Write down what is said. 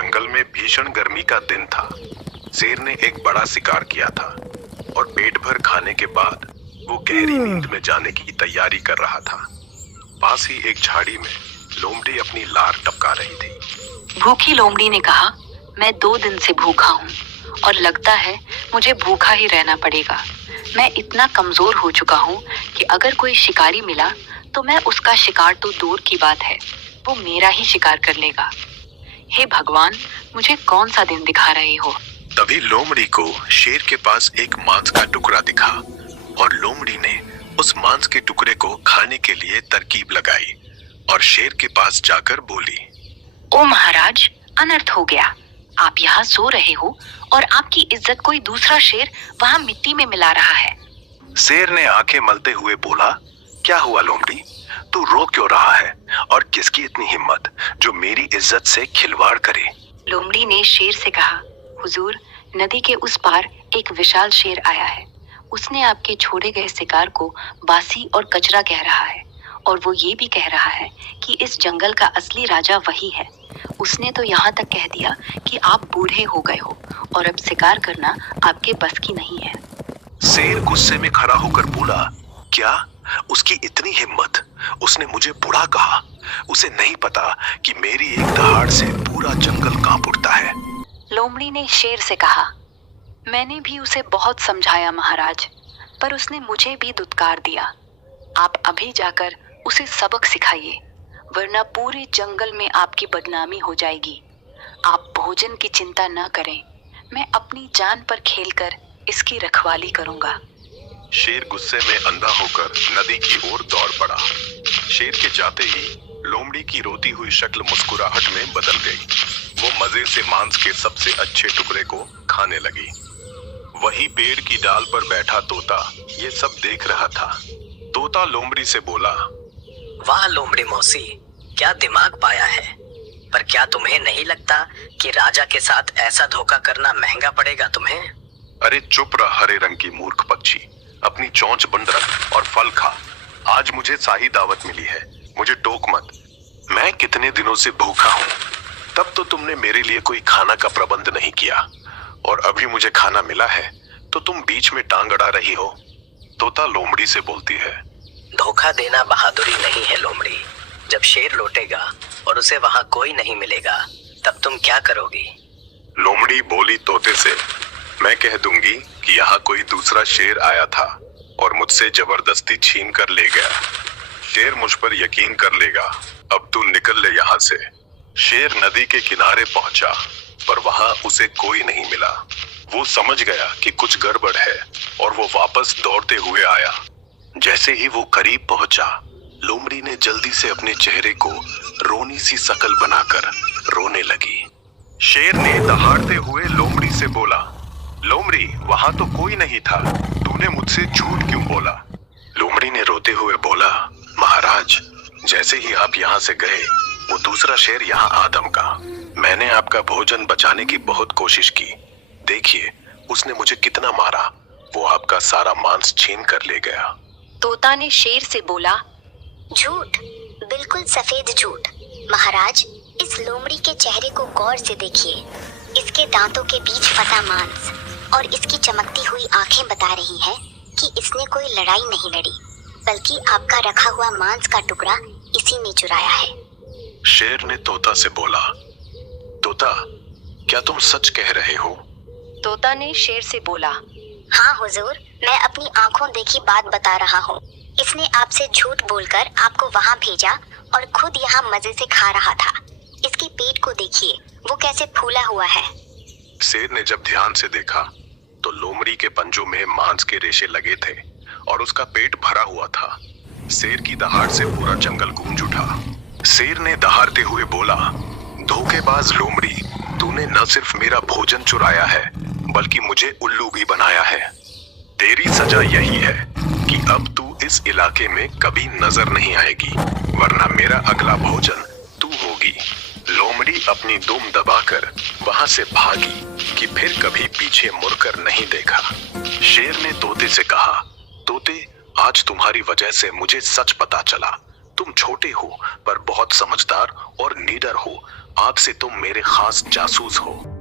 जंगल में भीषण गर्मी का दिन था। शेर ने एक बड़ा शिकार किया था और पेट भर खाने के बाद वो गहरी नींद में जाने की तैयारी कर रहा था। पास ही एक झाड़ी में लोमड़ी अपनी लार टपका रही थी। भूखी लोमड़ी ने कहा, मैं 2 दिन से भूखा हूँ और लगता है मुझे भूखा ही रहना पड़ेगा। मैं इतना कमजोर हो चुका हूँ कि अगर कोई शिकारी मिला तो मैं उसका शिकार तो दूर की बात है, वो मेरा ही शिकार कर लेगा। हे भगवान, मुझे कौन सा दिन दिखा रहे हो? तभी लोमड़ी को शेर के पास एक मांस का टुकड़ा दिखा और लोमड़ी ने उस मांस के टुकड़े को खाने के लिए तरकीब लगाई और शेर के पास जाकर बोली, ओ महाराज, अनर्थ हो गया। आप यहाँ सो रहे हो और आपकी इज्जत कोई दूसरा शेर वहाँ मिट्टी में मिला रहा है। शेर ने आंखें मलते हुए बोला, क्या हुआ लोमड़ी, तू रो क्यों रहा है और किसकी इतनी हिम्मत जो मेरी इज्जत से खिलवाड़ करे? लोमड़ी ने शेर से कहा, हुजूर, नदी के उस पार एक विशाल शेर आया है। उसने आपके छोड़े गए शिकार को बासी और कचरा कह रहा है और वो ये भी कह रहा है कि इस जंगल का असली राजा वही है। उसने तो यहाँ तक कह दिया कि आप बूढ़े हो गए हो और अब शिकार करना आपके बस की नहीं है। शेर गुस्से में खड़ा होकर बोला, क्या उसकी इतनी हिम्मत? उसने मुझे बूढ़ा कहा। उसे नहीं पता कि मेरी एक दहाड़ से पूरा जंगल कांप उठता है। लोमड़ी ने शेर से कहा, मैंने भी उसे बहुत समझाया महाराज, पर उसने मुझे भी दुत्कार दिया। आप अभी जाकर उसे सबक सिखाइए, वरना पूरे जंगल में आपकी बदनामी हो जाएगी। आप भोजन की चिंता न करें, मैं अपनी जान पर खेलकर इसकी रखवाली करूंगा। शेर गुस्से में अंधा होकर नदी की ओर दौड़ पड़ा। शेर के जाते ही लोमड़ी की रोती हुई शक्ल मुस्कुराहट में बदल गई। वो मजे से मांस के सबसे अच्छे टुकड़े को खाने लगी। वही पेड़ की डाल पर बैठा तोता ये सब देख रहा था। तोता लोमड़ी से बोला, वाह लोमड़ी मौसी, क्या दिमाग पाया है। पर क्या तुम्हें नहीं लगता कि राजा के साथ ऐसा धोखा करना महंगा पड़ेगा तुम्हें? अरे चुप रह हरे रंग की मूर्ख पक्षी, अपनी चोंच बंद रख और फल खा। आज मुझे शाही दावत मिली है, मुझे टोक मत। मैं कितने दिनों से भूखा हूँ, तब तो तुमने मेरे लिए कोई खाना का प्रबंध नहीं किया और अभी मुझे खाना मिला है तो तुम बीच में टांग अड़ा रही हो। तोता लोमड़ी से बोलती है, धोखा देना बहादुरी नहीं है लोमड़ी। जब शेर लौटेगा और उसे वहाँ कोई नहीं मिलेगा तब तुम क्या करोगी? लोमड़ी बोली तोते से, मैं कह दूंगी कि यहाँ कोई दूसरा शेर आया था और मुझसे जबरदस्ती छीन कर ले गया। शेर मुझ पर यकीन कर लेगा। अब तू निकल ले यहाँ से। शेर नदी के किनारे पहुंचा पर वहां उसे कोई नहीं मिला। वो समझ गया कि कुछ गड़बड़ है और वो वापस दौड़ते हुए आया। जैसे ही वो करीब पहुंचा, लोमड़ी ने जल्दी से अपने चेहरे को रोनी सी शकल बनाकर रोने लगी। शेर ने दहाड़ते हुए लोमड़ी से बोला, लोमड़ी, वहां तो कोई नहीं था, तूने मुझसे झूठ क्यों बोला? लोमड़ी ने रोते हुए बोला, महाराज, जैसे ही आप यहाँ से गए वो दूसरा शेर यहाँ आ धमका। मैंने आपका भोजन बचाने की बहुत कोशिश की। देखिए उसने मुझे कितना मारा। वो आपका सारा मांस छीन कर ले गया। तोता ने शेर से बोला, झूठ, बिल्कुल सफेद झूठ। महाराज, इस लोमड़ी के चेहरे को गौर से देखिए। इसके दांतों के बीच फटा मांस और इसकी चमकती हुई आंखें बता रही हैं कि इसने कोई लड़ाई नहीं लड़ी, बल्कि आपका रखा हुआ मांस का टुकड़ा इसी ने चुराया है। शेर ने तोता से बोला, तोता, क्या तुम सच कह रहे हो? तोता ने शेर से बोला, हाँ हुजूर, मैं अपनी आंखों देखी बात बता रहा हूँ। इसने आपसे झूठ बोलकर आपको वहाँ भेजा और खुद यहाँ मजे से खा रहा था। इसके पेट को देखिए, वो कैसे फूला हुआ है। शेर ने जब ध्यान से देखा तो लोमड़ी के पंजों में मांस के रेशे लगे थे और उसका पेट भरा हुआ था। शेर की दहाड़ से पूरा जंगल गूंज उठा। शेर ने दहाड़ते हुए बोला, धोखेबाज लोमड़ी, तूने न सिर्फ मेरा भोजन चुराया है बल्कि मुझे उल्लू भी बनाया है। तेरी सजा यही है कि अब तू इस इलाके में कभी नजर नहीं आएगी, वरना मेरा अगला भोजन तू होगी। लोमड़ी अपनी दुम दबाकर वहां से भागी कि फिर कभी पीछे मुड़कर नहीं देखा। शेर ने तोते से कहा, तोते, आज तुम्हारी वजह से मुझे सच पता चला। तुम छोटे हो पर बहुत समझदार और निडर हो। आज से तुम मेरे खास जासूस हो।